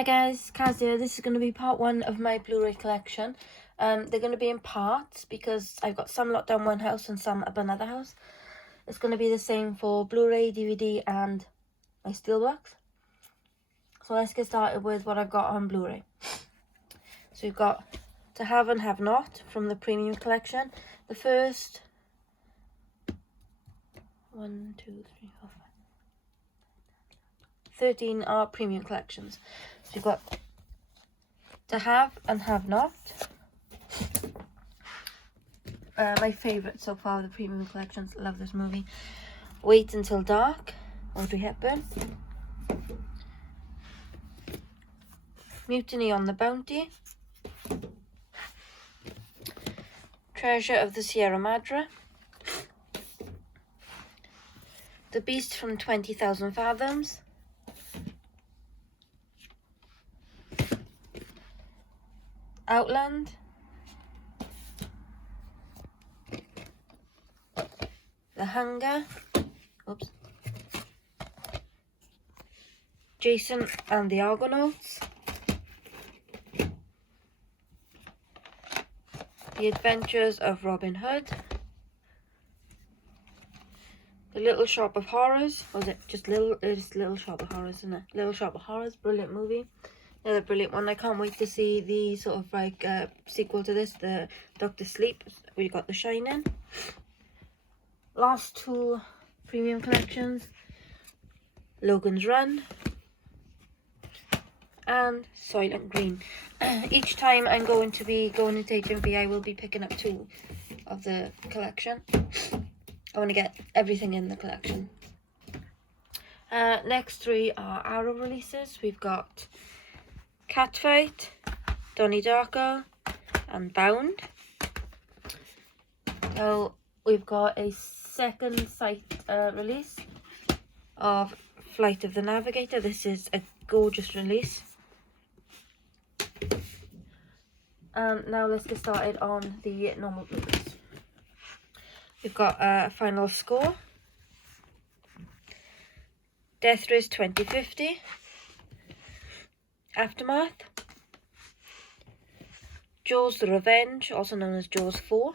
Hi guys, Kaz here. This is going to be part 1 of my Blu-ray collection. They're going to be in parts because I've got some locked down one house and some up another house. It's going to be the same for Blu-ray, DVD and my steelbooks. So let's get started with what I've got on Blu-ray. So we've got To Have and Have Not from the premium collection. The first 1, 2, 3, 4, 5, 13 are premium collections. So you've got To Have and Have Not. My favourite so far of the premium collections. Love this movie. Wait Until Dark, Audrey Hepburn. Mutiny on the Bounty. Treasure of the Sierra Madre. The Beast from 20,000 Fathoms. Outland. The Hunger. Oops. Jason and the Argonauts. The Adventures of Robin Hood. The Little Shop of Horrors. Was it just Little Shop of Horrors, isn't it? Little Shop of Horrors, brilliant movie. Another brilliant one. I can't wait to see the sort of like sequel to this, the Doctor Sleep. We got The Shining. Last 2 premium collections. Logan's Run. And Soylent Green. Each time I'm going to be going into HMV, I will be picking up 2 of the collection. I want to get everything in the collection. Next 3 are Arrow releases. We've got Catfight, Donnie Darko, and Bound. So we've got a second sight release of Flight of the Navigator. This is a gorgeous release. Now let's get started on the normal Blu-rays. We've got Final Score, Death Race 2050, Aftermath, Jaws the Revenge, also known as Jaws 4,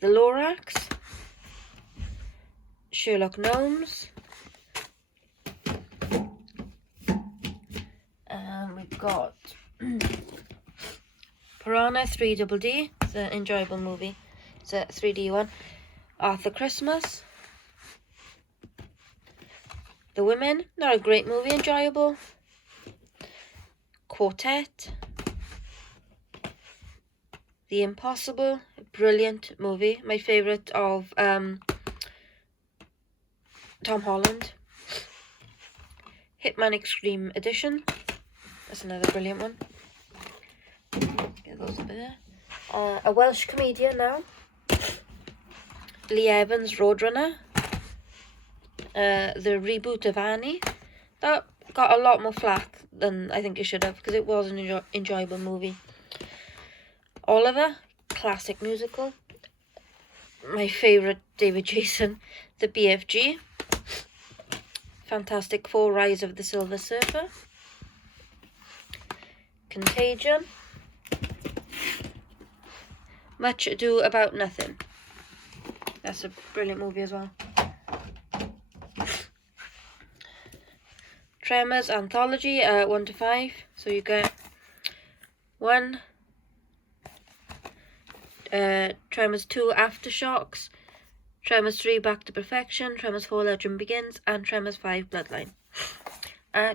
The Lorax, Sherlock Gnomes, and we've got Piranha 3DD, it's an enjoyable movie, it's a 3D one, Arthur Christmas, The Women, not a great movie, enjoyable, Quartet, The Impossible, a brilliant movie, my favourite of Tom Holland, Hitman Extreme Edition, that's another brilliant one. Get those up there. A Welsh comedian now, Lee Evans' Roadrunner, the reboot of Annie, that got a lot more flack than I think it should have because it was an enjoyable movie. Oliver, classic musical. My favourite David Jason, The BFG. Fantastic Four, Rise of the Silver Surfer. Contagion. Much Ado About Nothing. That's a brilliant movie as well. Tremors Anthology, 1 to 5. So you get 1, Tremors 2 Aftershocks, Tremors 3 Back to Perfection, Tremors 4 Legend Begins, and Tremors 5 Bloodline.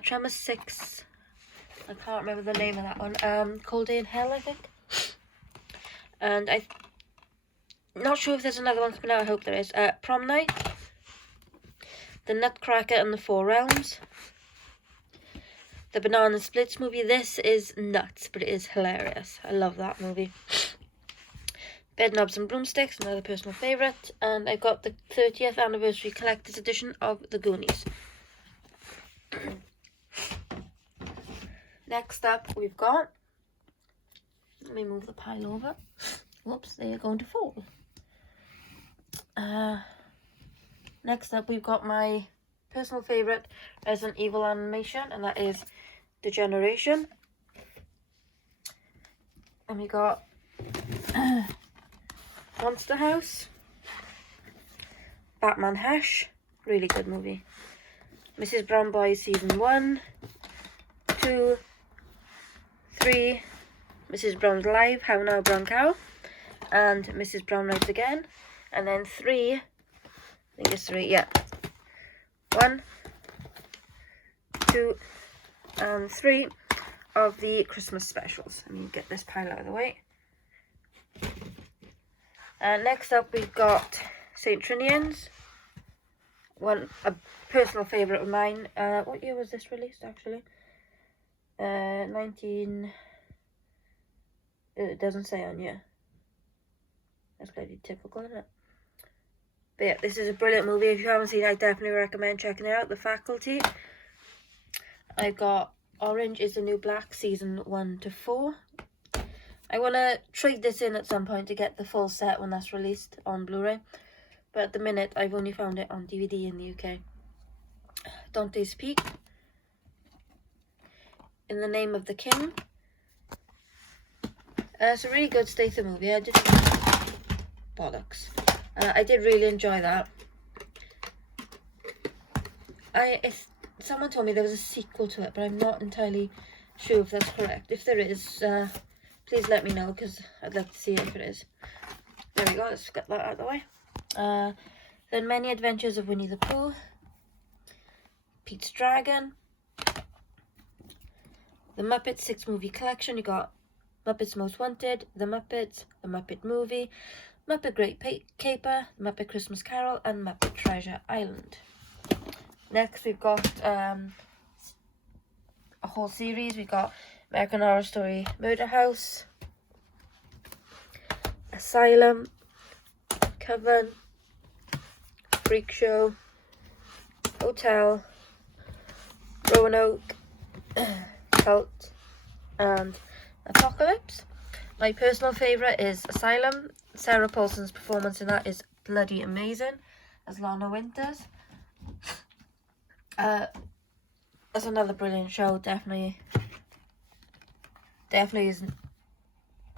Tremors 6, I can't remember the name of that one, Cold Day in Hell, I think. And I'm not sure if there's another one coming out, I hope there is. Prom Night, The Nutcracker and the Four Realms, the Banana Splits movie. This is nuts, but it is hilarious. I love that movie. Bedknobs and Broomsticks, another personal favourite. And I got the 30th anniversary collector's edition of The Goonies. Next up we've got, let me move the pile over. Whoops, they are going to fall. Next up we've got my personal favourite Resident Evil animation, and that is The Generation. And we got Monster House. Batman Hash. Really good movie. Mrs. Brown Boys Season 1, 2, 3. Mrs. Brown's Live, How Now Brown Cow. And Mrs. Brown Rides Again. And then 3. I think it's 3, yeah. 1, 2, and 3 of the Christmas specials. Let me get this pile out of the way. Next up we've got St. Trinian's. A personal favourite of mine. What year was this released actually? 19... It doesn't say on here. That's bloody typical, isn't it? But yeah, this is a brilliant movie. If you haven't seen it, I definitely recommend checking it out. The Faculty. I've got Orange is the New Black Season 1 to 4. I want to trade this in at some point to get the full set when that's released on Blu-ray. But at the minute, I've only found it on DVD in the UK. Dante's Peak. In the Name of the King. It's a really good Statham movie. Bollocks. I did really enjoy that. If someone told me there was a sequel to it, but I'm not entirely sure if that's correct. If there is, please let me know, because I'd like to see it if it is. There we go, let's get that out of the way. Then Many Adventures of Winnie the Pooh. Pete's Dragon. The Muppets 6 Movie Collection. You got Muppets Most Wanted, The Muppets, The Muppet Movie, Muppet Great Caper, Muppet Christmas Carol, and Muppet Treasure Island. Next we've got a whole series. We've got American Horror Story Murder House, Asylum, Coven, Freak Show, Hotel, Roanoke, Cult, and Apocalypse. My personal favourite is Asylum. Sarah Paulson's performance in that is bloody amazing as Lana Winters. That's another brilliant show. Definitely isn't.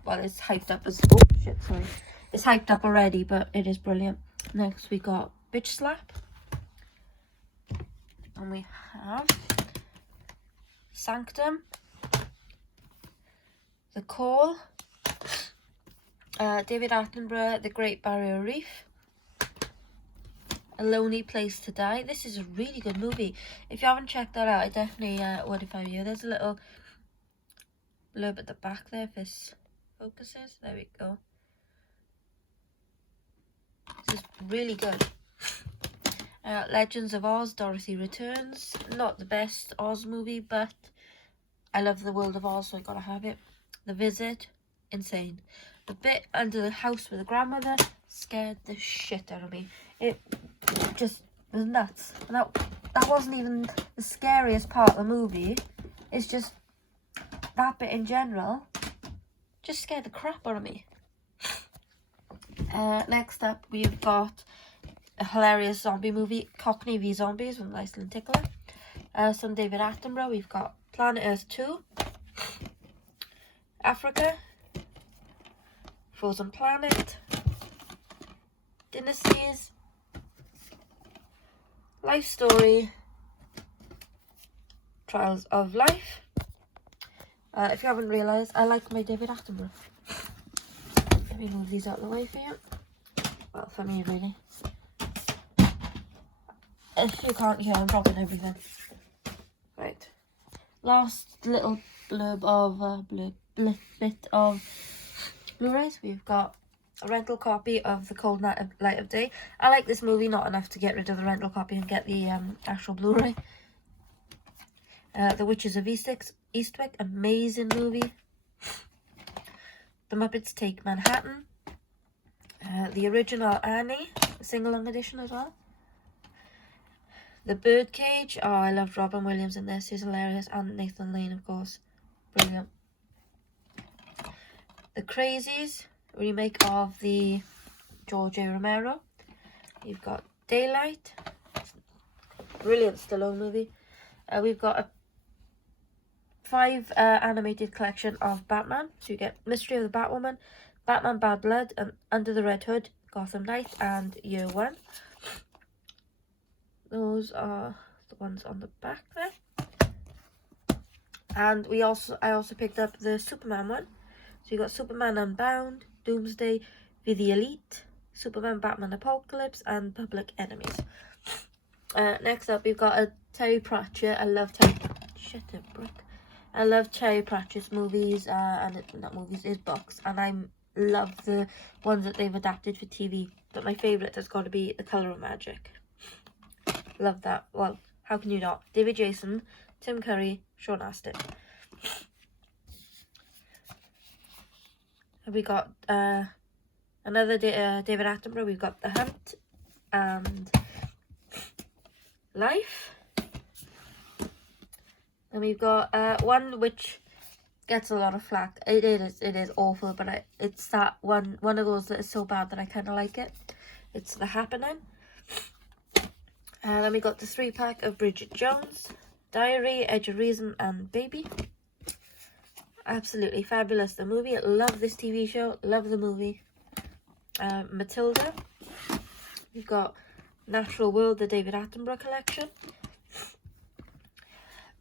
Well, it's hyped up as. Oh shit! Sorry, it's hyped up already, but it is brilliant. Next we got Bitch Slap, and we have Sanctum, The Call, David Attenborough, The Great Barrier Reef, A Lonely Place to Die. This is a really good movie. If you haven't checked that out, I definitely would if I were you. There's a little blurb at the back there if this focuses. There we go. This is really good. Legends of Oz, Dorothy Returns. Not the best Oz movie, but I love the world of Oz, so I gotta have it. The Visit, insane. The bit under the house with the grandmother scared the shit out of me. It just was nuts. And that wasn't even the scariest part of the movie. It's just that bit in general just scared the crap out of me. Next up, we've got a hilarious zombie movie, Cockney v Zombies with Iceland Tickler. Some David Attenborough. We've got Planet Earth 2, Africa, Frozen Planet, Dynasties, Life Story, Trials of Life. If you haven't realised, I like my David Attenborough. Let me move these out of the way for you. Well, for me, really. If you can't hear, I'm dropping everything. Right. Last little blurb of bit of Blu-rays. We've got a rental copy of The Cold Light of Day. I like this movie not enough to get rid of the rental copy and get the actual Blu-ray. The Witches of Eastwick, amazing movie. The Muppets Take Manhattan. The original Annie, sing-along edition as well. The Birdcage. Oh, I loved Robin Williams in this. He's hilarious. And Nathan Lane, of course. Brilliant. The Crazies, remake of the George A. Romero. You've got Daylight. Brilliant Stallone movie. We've got 5 animated collection of Batman. So you get Mystery of the Batwoman, Batman Bad Blood, and Under the Red Hood, Gotham Knight, and Year One. Those are the ones on the back there. And I also picked up the Superman one. So you got Superman Unbound, Doomsday, The Elite, Superman Batman Apocalypse, and Public Enemies. Next up, we've got a Terry Pratchett. I love Terry Pratchett's movies, his books, and I love the ones that they've adapted for TV. But my favourite has got to be The Colour of Magic. Love that. Well, how can you not? David Jason, Tim Curry, Sean Astin. We got another David Attenborough. We've got The Hunt and Life. And we've got one which gets a lot of flack. It is awful, but it's that one of those that is so bad that I kind of like it. It's The Happening. And then we got the 3-pack of Bridget Jones, Diary, Edge of Reason, and Baby. Absolutely fabulous, the movie. Love this TV show, love the movie. Matilda. We've got Natural World, the David Attenborough collection.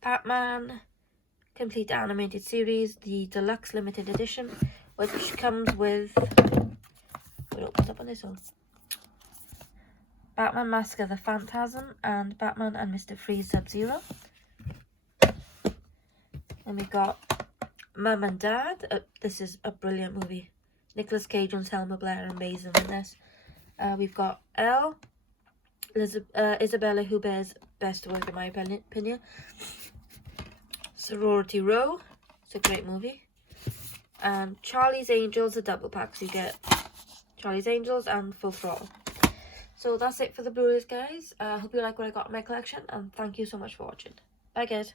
Batman Complete Animated Series, the Deluxe Limited Edition, which comes with... What opens up on this one? Batman Mask of the Phantasm and Batman and Mr. Freeze Sub-Zero. Then we've got Mum and Dad. This is a brilliant movie. Nicolas Cage and Selma Blair are amazing in this. We've got Elle, Isabella Hubert's best work in my opinion. Sorority Row. It's a great movie. And Charlie's Angels, a double pack. So you get Charlie's Angels and Full Throttle. So that's it for the Blu-rays, guys. I hope you like what I got in my collection, and thank you so much for watching. Bye, guys.